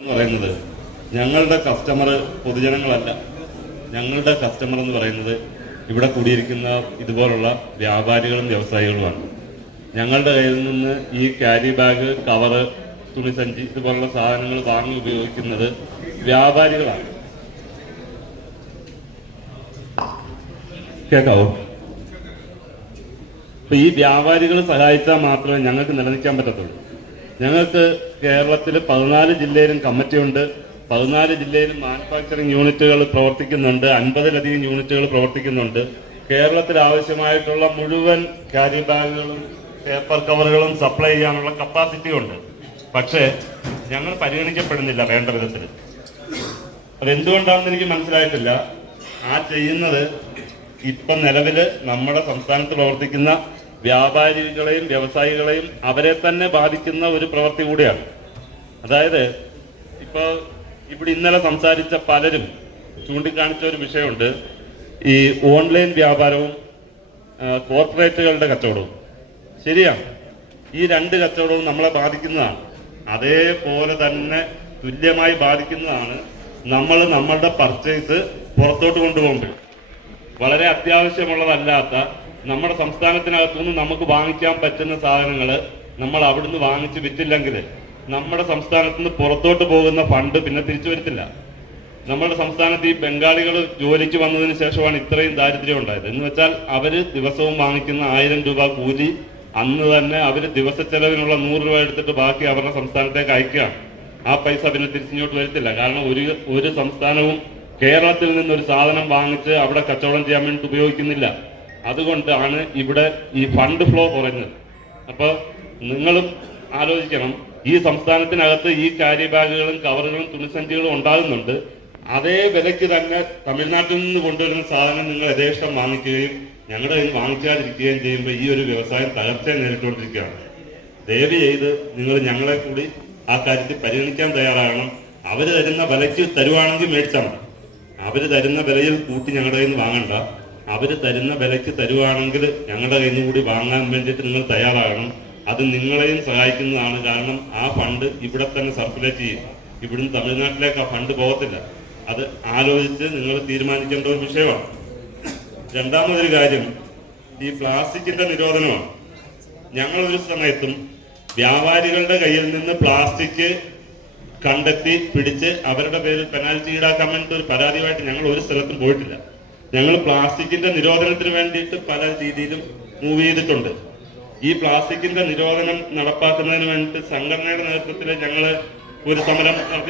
എന്ന് പറയുന്നത് ഞങ്ങളുടെ കസ്റ്റമർ പൊതുജനങ്ങളല്ല. ഞങ്ങളുടെ കസ്റ്റമർ എന്ന് പറയുന്നത് ഇവിടെ കൂടിയിരിക്കുന്ന ഇതുപോലുള്ള വ്യാപാരികളും വ്യവസായികളുമാണ്. ഞങ്ങളുടെ കയ്യിൽ നിന്ന് ഈ ക്യാരി ബാഗ്, കവറ്, തുണിസഞ്ചി ഇതുപോലുള്ള സാധനങ്ങൾ വാങ്ങി ഉപയോഗിക്കുന്നത് വ്യാപാരികളാണ്. കേൾക്കാവോ? അപ്പൊ ഈ വ്യാപാരികൾ സഹായിച്ചാൽ മാത്രമേ ഞങ്ങൾക്ക് നിലനിൽക്കാൻ പറ്റത്തുള്ളൂ. ഞങ്ങൾക്ക് കേരളത്തിൽ 14 ജില്ലയിലും കമ്മിറ്റിയുണ്ട്. 14 ജില്ലയിലും മാനുഫാക്ചറിംഗ് യൂണിറ്റുകൾ പ്രവർത്തിക്കുന്നുണ്ട്. 50-ലധികം യൂണിറ്റുകൾ പ്രവർത്തിക്കുന്നുണ്ട്. കേരളത്തിൽ ആവശ്യമായിട്ടുള്ള മുഴുവൻ ക്യാരി ബാഗുകളും പേപ്പർ കവറുകളും സപ്ലൈ ചെയ്യാനുള്ള കപ്പാസിറ്റി ഉണ്ട്. പക്ഷേ ഞങ്ങൾ പരിഗണിക്കപ്പെടുന്നില്ല വേണ്ട വിധത്തിൽ. അതെന്തുകൊണ്ടാണെന്ന് എനിക്ക് മനസ്സിലായിട്ടില്ല. ആ ചെയ്യുന്നത് ഇപ്പം നിലവിൽ നമ്മുടെ സംസ്ഥാനത്ത് പ്രവർത്തിക്കുന്ന വ്യാപാരികളെയും വ്യവസായികളെയും അവരെ തന്നെ ബാധിക്കുന്ന ഒരു പ്രവൃത്തി കൂടിയാണ്. അതായത് ഇപ്പോൾ ഇവിടെ ഇന്നലെ സംസാരിച്ച പലരും ചൂണ്ടിക്കാണിച്ച ഒരു വിഷയമുണ്ട്. ഈ ഓൺലൈൻ വ്യാപാരവും കോർപ്പറേറ്റുകളുടെ കച്ചവടവും. ശരിയാണ്, ഈ രണ്ട് കച്ചവടവും നമ്മളെ ബാധിക്കുന്നതാണ്. അതേപോലെ തന്നെ തുല്യമായി ബാധിക്കുന്നതാണ് നമ്മളുടെ പർച്ചേസ് പുറത്തോട്ട് കൊണ്ടുപോകുമ്പോൾ. വളരെ അത്യാവശ്യമുള്ളതല്ലാത്ത നമ്മുടെ സംസ്ഥാനത്തിനകത്തുനിന്ന് നമുക്ക് വാങ്ങിക്കാൻ പറ്റുന്ന സാധനങ്ങൾ നമ്മൾ അവിടുന്ന് വാങ്ങിച്ച് വിറ്റില്ലെങ്കിൽ നമ്മുടെ സംസ്ഥാനത്ത് നിന്ന് പുറത്തോട്ട് പോകുന്ന ഫണ്ട് പിന്നെ തിരിച്ചു വരത്തില്ല. നമ്മുടെ സംസ്ഥാനത്ത് ഈ ബംഗാളികൾ ജോലിക്ക് വന്നതിന് ശേഷമാണ് ഇത്രയും ദാരിദ്ര്യം ഉണ്ടായത്. എന്ന് വെച്ചാൽ അവര് ദിവസവും വാങ്ങിക്കുന്ന 1000 രൂപ കൂലി അന്ന് തന്നെ അവർ ദിവസ ചെലവിനുള്ള 100 രൂപ എടുത്തിട്ട് ബാക്കി അവരുടെ സംസ്ഥാനത്തേക്ക് അയക്കുകയാണ്. ആ പൈസ പിന്നെ തിരിച്ചിങ്ങോട്ട് വരത്തില്ല. കാരണം ഒരു സംസ്ഥാനവും കേരളത്തിൽ നിന്നൊരു സാധനം വാങ്ങിച്ച് അവിടെ കച്ചവടം ചെയ്യാൻ വേണ്ടി ഉപയോഗിക്കുന്നില്ല. അതുകൊണ്ടാണ് ഇവിടെ ഈ ഫണ്ട് ഫ്ലോ കുറഞ്ഞത്. അപ്പൊ നിങ്ങളും ആലോചിക്കണം, ഈ സംസ്ഥാനത്തിനകത്ത് ഈ ക്യാരി ബാഗുകളും കവറുകളും തുണിസഞ്ചികളും ഉണ്ടാകുന്നുണ്ട്. അതേ വിലയ്ക്ക് തന്നെ തമിഴ്നാട്ടിൽ നിന്ന് കൊണ്ടുവരുന്ന സാധനം നിങ്ങൾ യഥേഷ്ടം വാങ്ങിക്കുകയും ഞങ്ങളുടെ കയ്യിൽ വാങ്ങിക്കാതിരിക്കുകയും ചെയ്യുമ്പോൾ ഈ ഒരു വ്യവസായം തകർച്ചയെ നേരിട്ടുകൊണ്ടിരിക്കുകയാണ്. ദയവ് ചെയ്ത് നിങ്ങൾ ഞങ്ങളെ കൂടി ആ കാര്യത്തിൽ പരിഗണിക്കാൻ തയ്യാറാകണം. അവര് തരുന്ന വിലയ്ക്ക് തരുവാണെങ്കിൽ മേടിച്ചാൽ മതി. അവര് തരുന്ന വിലയിൽ കൂട്ടി ഞങ്ങളുടെ കയ്യിൽ നിന്ന് വാങ്ങണ്ട. അവര് തരുന്ന വിലയ്ക്ക് തരുവാണെങ്കിൽ ഞങ്ങളുടെ കയ്യിൽ നിന്ന് കൂടി വാങ്ങാൻ വേണ്ടിയിട്ട് നിങ്ങൾ തയ്യാറാകണം. അത് നിങ്ങളെയും സഹായിക്കുന്നതാണ്. കാരണം ആ ഫണ്ട് ഇവിടെ തന്നെ സർക്കുലേറ്റ് ചെയ്യും. ഇവിടുന്ന് തമിഴ്നാട്ടിലേക്ക് ആ ഫണ്ട് പോകത്തില്ല. അത് ആലോചിച്ച് നിങ്ങൾ തീരുമാനിക്കേണ്ട ഒരു വിഷയമാണ്. രണ്ടാമതൊരു കാര്യം, ഈ പ്ലാസ്റ്റിക്കിന്റെ നിരോധനമാണ്. ഞങ്ങൾ ഒരു സമയത്തും വ്യാപാരികളുടെ കയ്യിൽ നിന്ന് പ്ലാസ്റ്റിക് കണ്ടെത്തി പിടിച്ച് അവരുടെ പേരിൽ പെനാൽറ്റി ഈടാക്കാൻ വേണ്ടി ഒരു പരാതിയുമായിട്ട് ഞങ്ങൾ ഒരു സ്ഥലത്തും പോയിട്ടില്ല. ഞങ്ങൾ പ്ലാസ്റ്റിക്കിന്റെ നിരോധനത്തിന് വേണ്ടിയിട്ട് പല രീതിയിലും മൂവ് ചെയ്തിട്ടുണ്ട്. ഈ പ്ലാസ്റ്റിക്കിന്റെ നിരോധനം നടപ്പാക്കുന്നതിന് വേണ്ടിയിട്ട് സംഘടനയുടെ നേതൃത്വത്തിൽ ഞങ്ങൾ ഒരു സമരം നടത്തി.